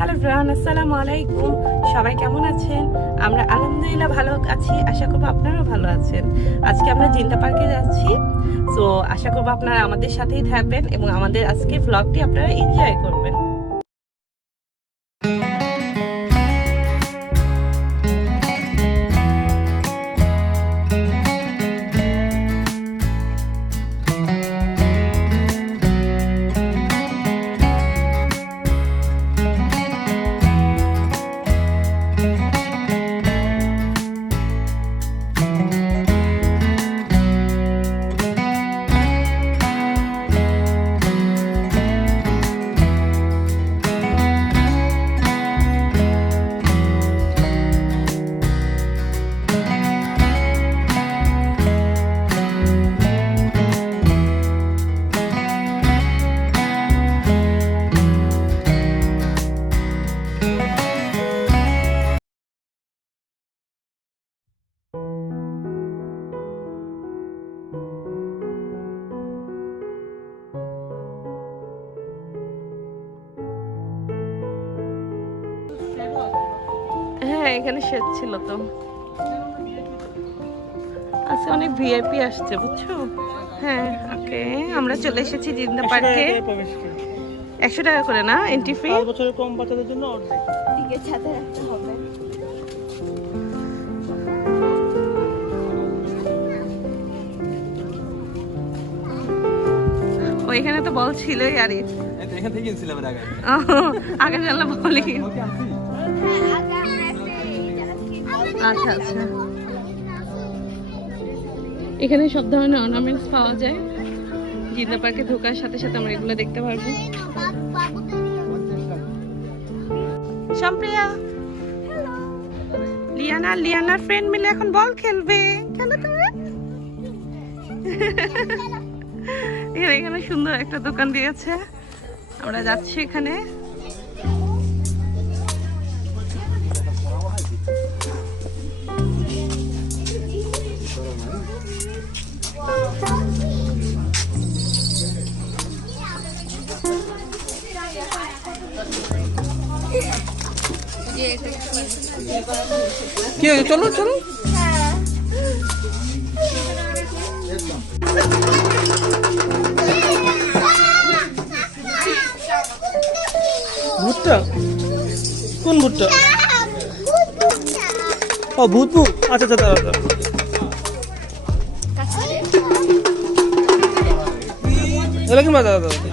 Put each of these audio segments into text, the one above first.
Hello Fran আসসালামু আলাইকুম সবাই কেমন আছেন? আমরা আলহামদুলিল্লাহ ভালো আছি। আশা করব আপনারাও ভালো আছেন। আজকে আমরা জিন্দা পার্কে যাচ্ছি। তো আশা করব আপনারা আমাদের সাথেই থাকবেন এবং আমাদের আজকে ভ্লগটি আপনারা এনজয় করবেন। শেড ছিল তো। আজকে অনেক ভিআইপি আসছে বুঝছ? হ্যাঁ ওকে আমরা চলে এসেছি জিন্দা পার্কে। একশো টাকা করে না এন্ট্রি ফি বছরের কম বাচ্চাদের জন্য হবে। ও এখানে তো বল ছিলই আর। এখান থেকে কিনছিলাম আগে। আগে জানলে বলি। আচ্ছা আচ্ছা। এখানে সব ধরনের অর্নামেন্টস পাওয়া যায়। জিন্দা পার্কে ঢোকার সাথে সাথে আমরা এগুলো দেখতে পারব। সম্প্রিয়া লিয়ানা লিয়ানার ফ্রেন্ড মিলে এখন বল খেলবে। খেলো তুমি এখানে এখানে সুন্দর একটা দোকান দিয়েছে। আমরা যাচ্ছি এখানে। কি হয়েছে? চলো চলো। ভুট্টা কোন ভুট্টা ও ভূতপুর আচ্ছা আচ্ছা দাঁড়া দাঁড়া কি দাদা দাদা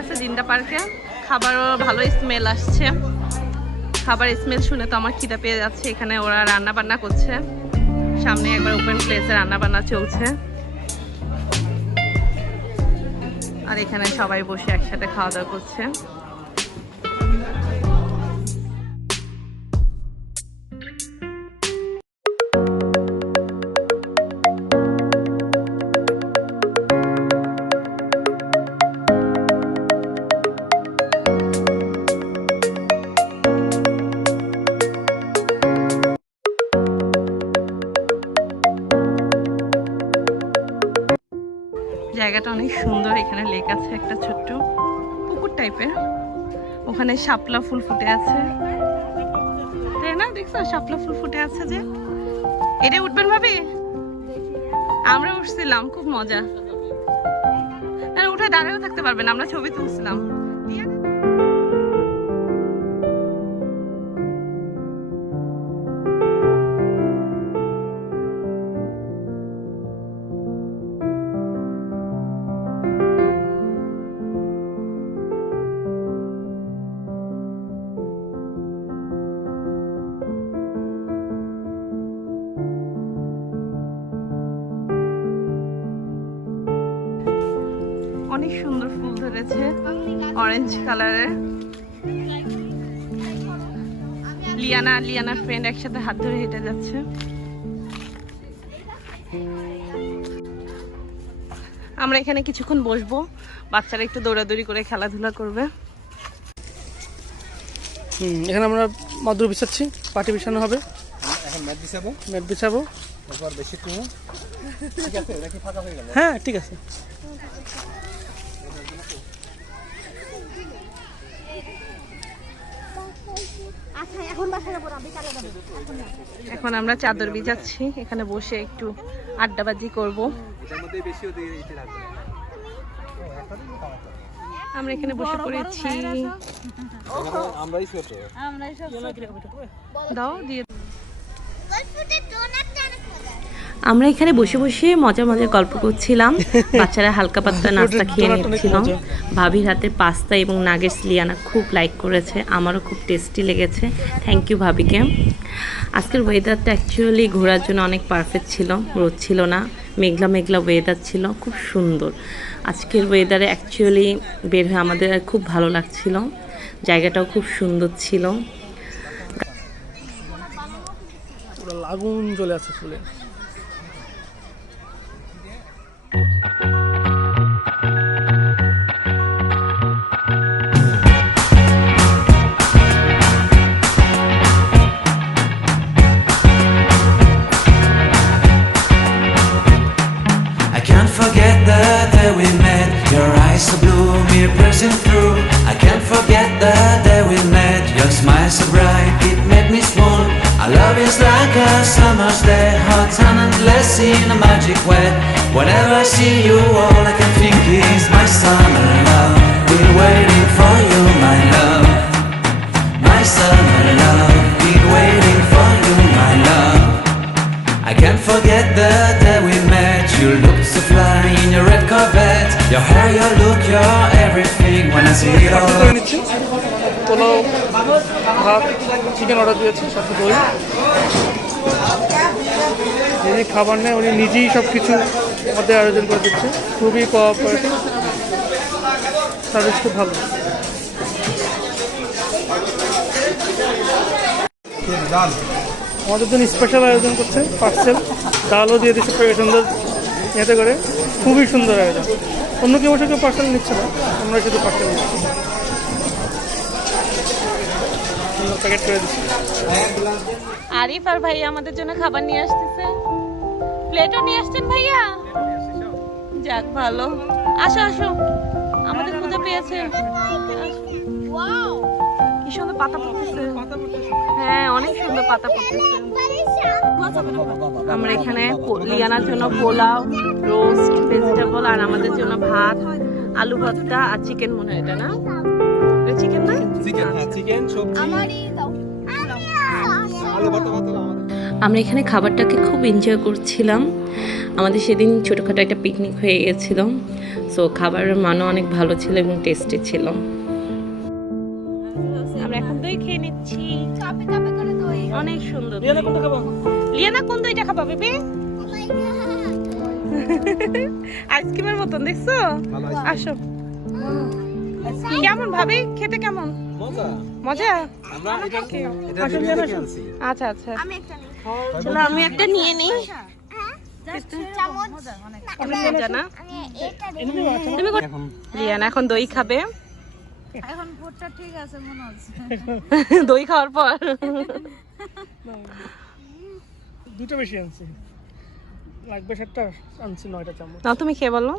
আছে, জিন্দা পার্কে। খাবারও ভালো স্মেল আসছে। খাবার স্মেল শুনে তো আমার খিদা পেয়ে যাচ্ছে। এখানে ওরা রান্না বান্না করছে। সামনে একবার ওপেন প্লেসে রান্না বান্না চলছে। আর এখানে সবাই বসে একসাথে খাওয়া দাওয়া করছে। জায়গাটা অনেক সুন্দর, এখানে লেক আছে একটা ছোট্ট পুকুর টাইপের ওখানে শাপলা ফুল ফুটে আছে। তাই না? দেখছ, শাপলা ফুল ফুটে আছে যে। এটা উঠবেন ভাবি? আমরা উঠছিলাম, খুব মজা। উঠে দাঁড়িয়েও থাকতে পারবেন, আমরা ছবি তুলছিলাম। অরেঞ্জ কালারের লিয়ানা আর লিয়ানার ফ্রেন্ড একসাথে হাত ধরে হেঁটে যাচ্ছে। আমরা এখানে কিছুক্ষণ বসবো। বাচ্চারা একটু দৌড়াদৌড়ি করে খেলাধুলা করবে। হুম এখানে আমরা মাদুর বিছাচ্ছি। পাটি বিছানো হবে। এখন ম্যাট বিছাবো। ম্যাট বিছাবো। বেশি ঠিক আছে এটা কি ফাঁকা হয়ে গেল? হ্যাঁ ঠিক আছে আচ্ছা এখন আমরা চাদর বিজাচ্ছি এখানে বসে একটু আড্ডাবাজি করব। আমরা এখানে বসে পড়েছি। দাও দিয়ে গল্পটা ডোনাটটা অনেক মজা আমরা এখানে বসে বসে মজা মজা গল্প করছিলাম। বাচ্চারা হালকা পাতলা নাস্তা খেয়ে নিচ্ছিল। ভাবির হাতে পাস্তা এবং নাগেটস লিয়ানা খুব লাইক করেছে। আমারও খুব টেস্টি লেগেছে। থ্যাংক ইউ ভাবিকে। আজকের ওয়েদারটা অ্যাকচুয়ালি ঘোরার জন্য অনেক পারফেক্ট ছিল। রোদ ছিল না মেঘলা মেঘলা ওয়েদার ছিল খুব সুন্দর। আজকের ওয়েদারে অ্যাকচুয়ালি বের হয়ে আমাদের খুব ভালো লাগছিল। জায়গাটাও খুব সুন্দর ছিল। পুরো আগুন জ্বলে আছে summer's day, hot sun and endless in a magic way. Whenever I see you, all I can think is my summer love. Been waiting for you, my love. My summer love. Been waiting for you, my love. I can't forget the day we met. You looked so fly in your red Corvette. Your hair, your look, your everything. When I see it all. খাবার নেয় উনি নিজেই সব কিছু আমাদের আয়োজন করে দিচ্ছে। খুবই কোঅপারেটিভ সার্ভিস খুব ভালো। আমাদের জন্য স্পেশাল আয়োজন করছে পার্সেল ডালও দিয়ে দিচ্ছে সুন্দর এতে করে। খুবই সুন্দর আয়োজন। অন্য কেউ অবশ্য কেউ পার্সেল নিচ্ছে না। আমরা শুধু পার্সেল নিচ্ছি। প্যাকেট করে দিচ্ছি। আরিফ আর ভাইয়া আমাদের জন্য খাবার নিয়ে আসতেছে। প্লেটও নিয়ে আসছেন ভাইয়া? যাক ভালো। আসো আসো। আমাদের খুঁজে পেয়েছে। কি সুন্দর পাতা পড়তেছে। হ্যাঁ অনেক সুন্দর পাতা পড়তেছে। আমরা এখানে লিয়ানার জন্য পোলাও রোস্ট ভেজিটেবল আর আমাদের জন্য ভাত আলু ভর্তা আর চিকেন মনে হয় এটা না? চিকেন না? চিকেন হ্যাঁ চিকেন সবজি। আমরা এখানে খাবারটাকে খুব এনজয় করছিলাম। আমাদের সেদিন ছোটোখাটো একটা পিকনিক হয়ে গিয়েছিল সো খাবারের মানও অনেক ভালো ছিল এবং টেস্টি ছিল। আমরা এখন দই খেয়ে নিচ্ছি। অনেক সুন্দর লিয়ানা কোনটা খাব? লিয়ানা কোন দইটা খাবা বেবি? ও মাই গড আইসক্রিমের মতন দেখছ? আসো। কেমন ভাবে? খেতে কেমন? মজা? আচ্ছা আচ্ছা। আমি চলো আমি একটা নিয়ে নিই। চামচ। অনেক মজা না? আমি এটা নিই তুমি এখন এখন দই খাবে। এখন ভোটটা ঠিক আছে মনে হচ্ছে। দই খাওয়ার পর। দুটো বেশি আনছি। লাগবে সাতটা আনছি নয়টা চামচ। না তুমি খেয়ে বলো।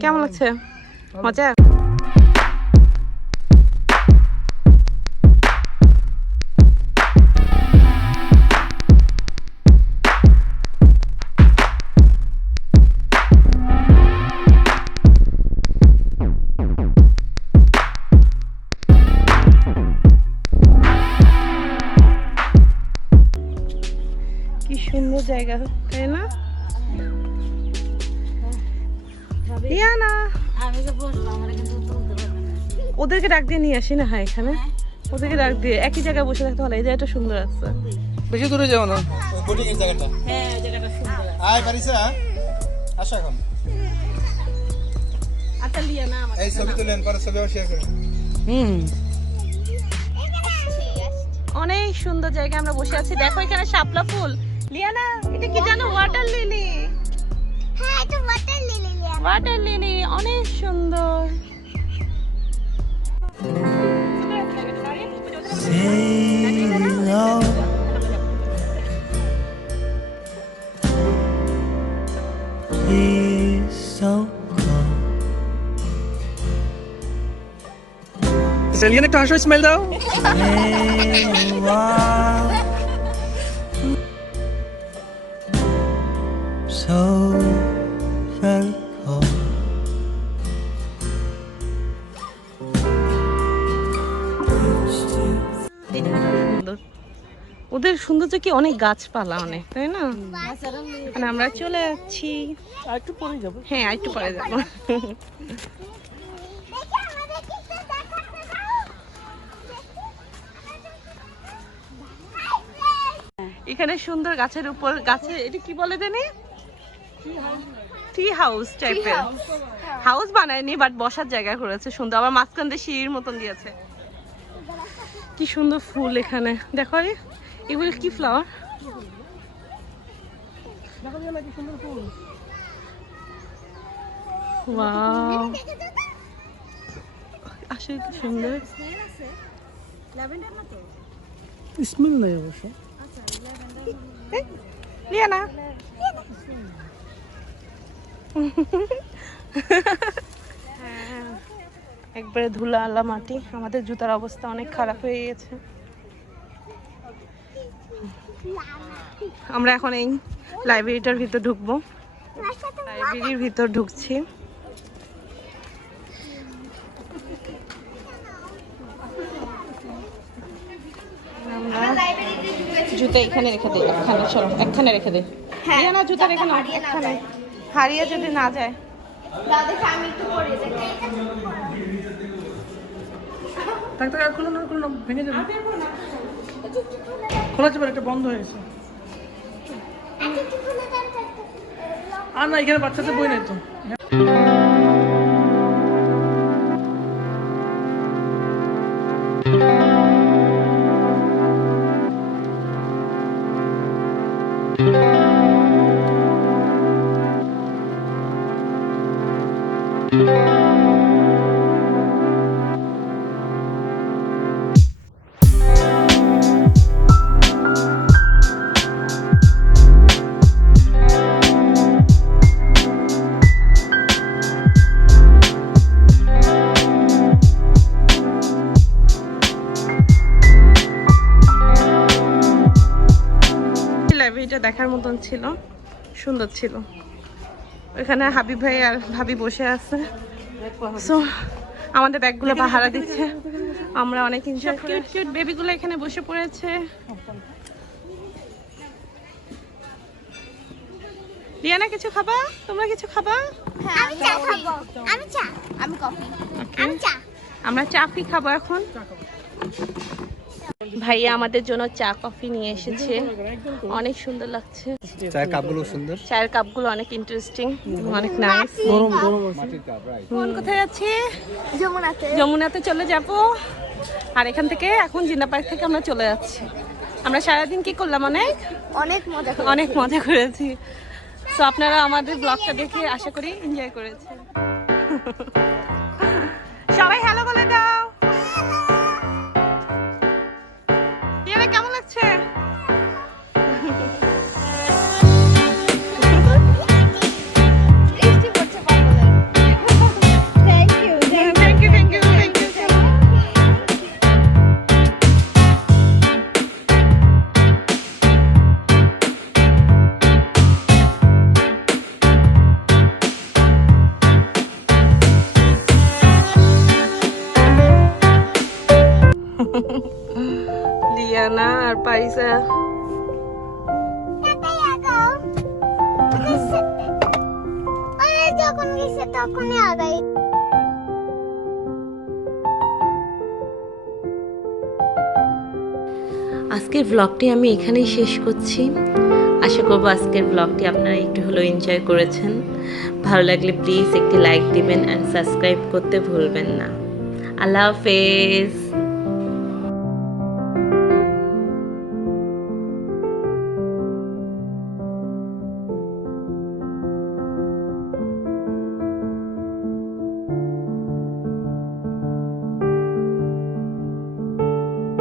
কেমন লাগছে। মজা? না। ওদেরকে ডাক দিয়ে নিয়ে আসি না? হয় এখানে। ওদেরকে ডাক দিয়ে একই জায়গায় বসে থাকতে ভালো এই জায়গাটা সুন্দর আছে। বেশি দূরে যাও না। বোটিং জায়গাটা। হ্যাঁ জায়গাটা সুন্দর আয় পারিসা আসো এখন। আচ্ছা লিয়ানা আমার এই ছবি তুলেন পরে ছবি আবার শেয়ার করেন। হুম। অনেক সুন্দর জায়গায় আমরা বসে আছি। দেখো এখানে শাপলা ফুল। লিয়ানা এটা কি জানো? ওয়াটার লিলি ওয়াটার লিলি অনেক সুন্দর Sell you ওদের সৌন্দর্য কি অনেক গাছপালা অনেক তাই না? মানে আমরা চলে যাচ্ছি। একটু পরে যাব। হ্যাঁ একটু পরে যাব। এখানে সুন্দর গাছের উপর গাছে এটা কি বলে দেনি ট্রি হাউস টাইপের হাউস। বানায়নি বাট বসার জায়গা করেছে সুন্দর। আবার মাঝখান দিয়ে সিঁড়ির মতন দিয়েছে। কি সুন্দর ফুল এখানে। দেখো এগুলো কি ফ্লাওয়ার আসলে কি সুন্দর। স্মেল নেই অবশ্য। লিয়ানা হ্যাঁ, একবারে ধুলা আলা মাটি। আমাদের জুতার অবস্থা অনেক খারাপ হয়ে গেছে আমরা এখন এই লাইব্রেরিটার ভিতর ঢুকবো। লাইব্রেরির ভিতর ঢুকছি। আমরা জুতা এখানে রেখে দিই একখানে চলো একখানে রেখে দিই হ্যাঁ না জুতা রেখে একখানে। হারিয়ে যদি না যায়। থাক আর না না ভেঙে যাবে। খোলা যাবে এটা বন্ধ হয়েছে আর না এখানে বাচ্চাদের বই নাই তো। লাইব্রেরিটা দেখার মতন ছিল। সুন্দর ছিল। ওখানে হাবিব ভাই আর ভাবি বসে আছে। সো আমাদের ব্যাগগুলো পাহারা দিচ্ছে। আমরা অনেক এনজয় কিউট কিউট বেবিগুলো এখানে বসে পড়েছে। রিয়ানা কিছু খাবা? তোমরা কিছু খাবা? আমি চা খাব। আমি চা। আমি কফি। আমি চা। আমরা চা ফি খাব এখন? ভাইয়া আমাদের জন্য চা কফি নিয়ে এসেছে। অনেক সুন্দর লাগছে। চায়ের কাপগুলো সুন্দর? চায়ের কাপগুলো অনেক ইন্টারেস্টিং অনেক নাইস গরম গরম কোন কোথায় যাচ্ছি? যমুনাতে। যমুনাতে চলে যাব। আর এখান থেকে এখন জিন্দা পার্ক থেকে আমরা চলে যাচ্ছি। আমরা সারাদিন কি করলাম অনেক? অনেক মজা অনেক মজা করেছি। তো আপনারা আমাদের ব্লগটা দেখে আশা করি এনজয় করেছেন। সবাই হ্যালো বলে দাও। লিয়ানা আর যখন গেছে তখনই আগাই। আজকের ব্লগটি আমি এখানেই শেষ করছি। আশা করব আজকের ব্লগটি আপনারা একটু হলেও এনজয় করেছেন। ভালো লাগলে প্লিজ একটি লাইক দিবেন অ্যান্ড সাবস্ক্রাইব করতে ভুলবেন না। আল্লাহ হাফেজ।